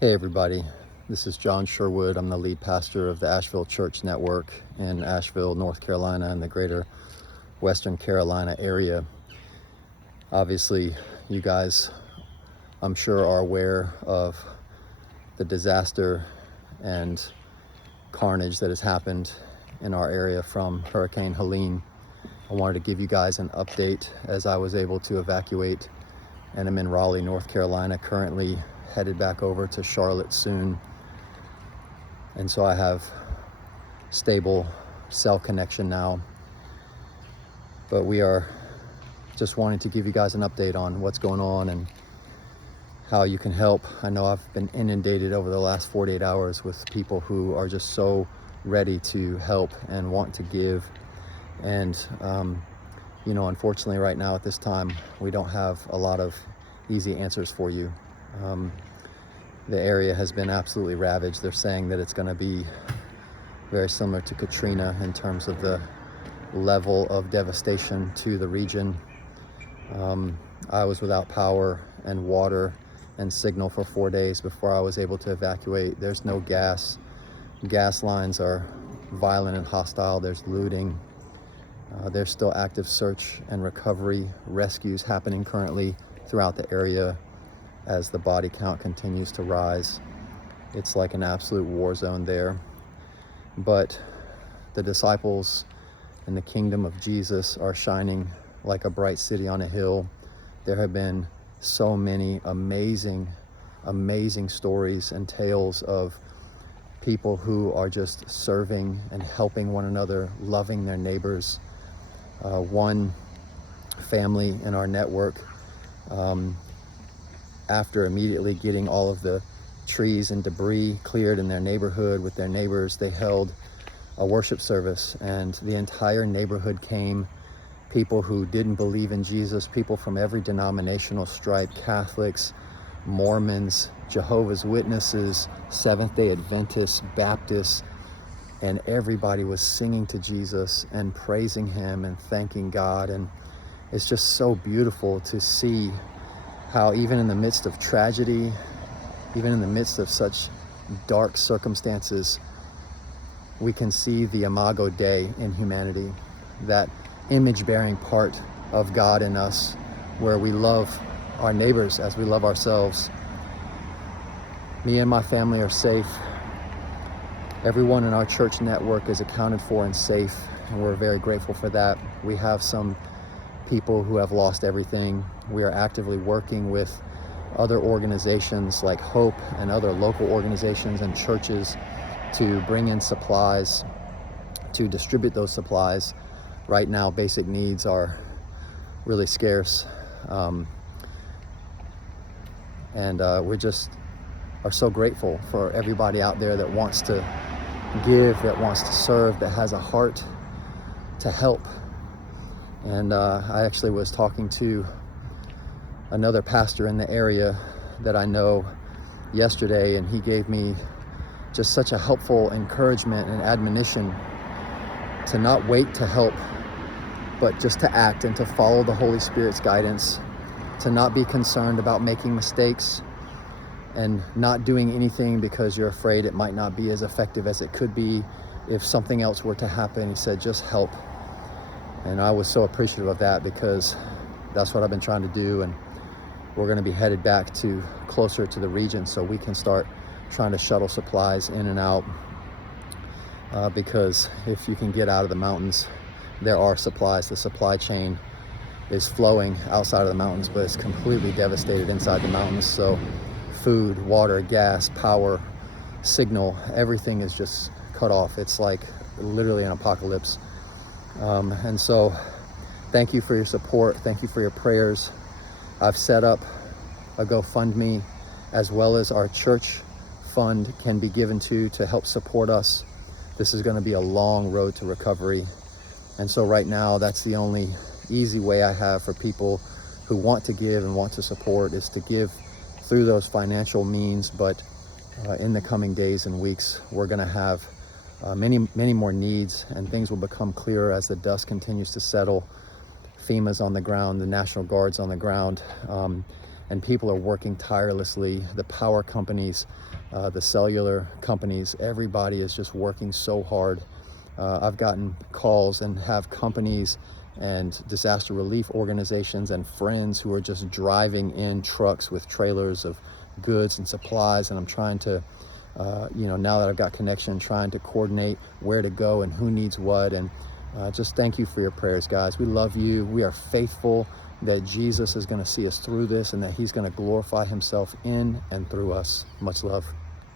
Hey everybody, this is John Sherwood. I'm the lead pastor of the Asheville Church Network in Asheville, North Carolina, and the greater Western Carolina area. Obviously, you guys, I'm sure, are aware of the disaster and carnage that has happened in our area from Hurricane Helene. I wanted to give you guys an update as I was able to evacuate, and I'm in Raleigh, North Carolina, currently headed back over to Charlotte soon. And so I have stable cell connection now. But we are just wanting to give you guys an update on what's going on and how you can help. I know I've been inundated over the last 48 hours with people who are just so ready to help and want to give. And, unfortunately right now at this time, we don't have a lot of easy answers for you. The area has been absolutely ravaged. They're saying that it's going to be very similar to Katrina in terms of the level of devastation to the region. I was without power and water and signal for 4 days before I was able to evacuate. There's no gas. Gas lines are violent and hostile. There's looting. There's still active search and recovery rescues happening currently throughout the area as the body count continues to rise. It's like an absolute war zone there. But the disciples in the kingdom of Jesus are shining like a bright city on a hill. There have been so many amazing stories and tales of people who are just serving and helping one another, loving their neighbors. One family in our network, after immediately getting all of the trees and debris cleared in their neighborhood with their neighbors, they held a worship service, and the entire neighborhood came. People who didn't believe in Jesus, people from every denominational stripe, Catholics, Mormons, Jehovah's Witnesses, Seventh-day Adventists, Baptists, and everybody was singing to Jesus and praising him and thanking God. And it's just so beautiful to see how even in the midst of tragedy, even in the midst of such dark circumstances, we can see the Imago Dei in humanity, that image-bearing part of God in us, where we love our neighbors as we love ourselves. Me and my family are safe. Everyone in our church network is accounted for and safe, and we're very grateful for that. We have some people who have lost everything. We are actively working with other organizations like Hope and other local organizations and churches to bring in supplies, to distribute those supplies. Right now, basic needs are really scarce. We just are so grateful for everybody out there that wants to give, that wants to serve, that has a heart to help. And I actually was talking to another pastor in the area that I know yesterday, and he gave me just such a helpful encouragement and admonition to not wait to help, but just to act and to follow the Holy Spirit's guidance, to not be concerned about making mistakes and not doing anything because you're afraid it might not be as effective as it could be if something else were to happen. He said, just help. And I was so appreciative of that, because that's what I've been trying to do. And we're going to be headed back to closer to the region so we can start trying to shuttle supplies in and out. Because if you can get out of the mountains, there are supplies. The supply chain is flowing outside of the mountains, but it's completely devastated inside the mountains. So food, water, gas, power, signal, everything is just cut off. It's like literally an apocalypse. And so thank you for your support. Thank you for your prayers. I've set up a GoFundMe, as well as our church fund can be given to help support us. This is going to be a long road to recovery. And so right now, that's the only easy way I have for people who want to give and want to support, is to give through those financial means. But in the coming days and weeks, we're going to have many more needs, and things will become clearer as the dust continues to settle. FEMA's on the ground, the National Guard's on the ground, and people are working tirelessly. The power companies, the cellular companies, everybody is just working so hard. I've gotten calls and have companies and disaster relief organizations and friends who are just driving in trucks with trailers of goods and supplies, and I'm trying to now that I've got connection, trying to coordinate where to go and who needs what. And just thank you for your prayers, guys. We love you. We are faithful that Jesus is going to see us through this and that he's going to glorify himself in and through us. Much love.